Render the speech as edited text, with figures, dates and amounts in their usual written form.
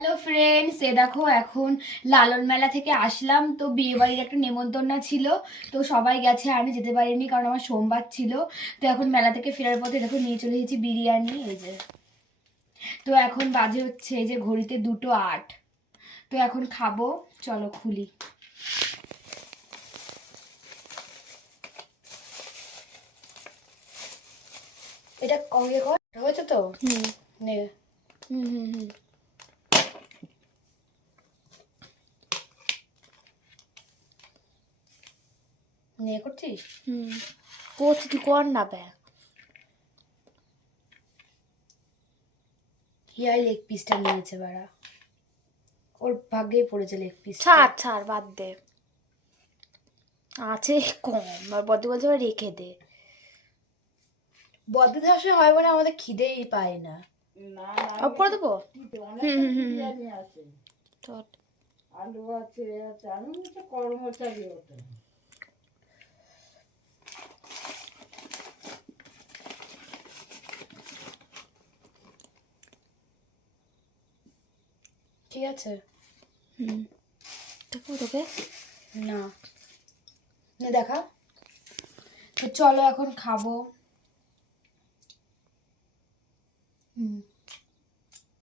Hello friends, দেখো এখন লালন মেলা থেকে আসলাম। তো বিয়ে বাড়ির একটা নেমন্তন্ন ছিল, তো সবাই গেছে, আমি যেতে পারিনি কারণ আমার সোমবার ছিল। তো এখন মেলা থেকে ফেরার পথে দেখো নিয়ে চলে এসেছি বিরিয়ানি, এই যে। তো এখন বাজে হচ্ছে এই যে ঘড়িতে 2:08। তো এখন খাবো, চলো খুলি। এটা ইয়ে কর, হয়েছে তো? নে। হুম। নিয়ে করছিস? করছি, তুই কর না বে। হিয়াই লেগ পিসটা নিয়েছে বাড়া, ওর ভাগ্যেই পড়েছে লেগ পিস। ছাড় বাদ দে, আছে কম। আর বদি বলছে আবার রেখে দে। বদ্দি ধাসে হয় বলে আমাদের খিদেই পায় না। অফ করে দেবো। চল। আলু আছে, আমি হচ্ছে কর্মচারী ওটা। ঠিক আছে। দেখো তোকে না, না দেখা। তো চলো এখন খাবো।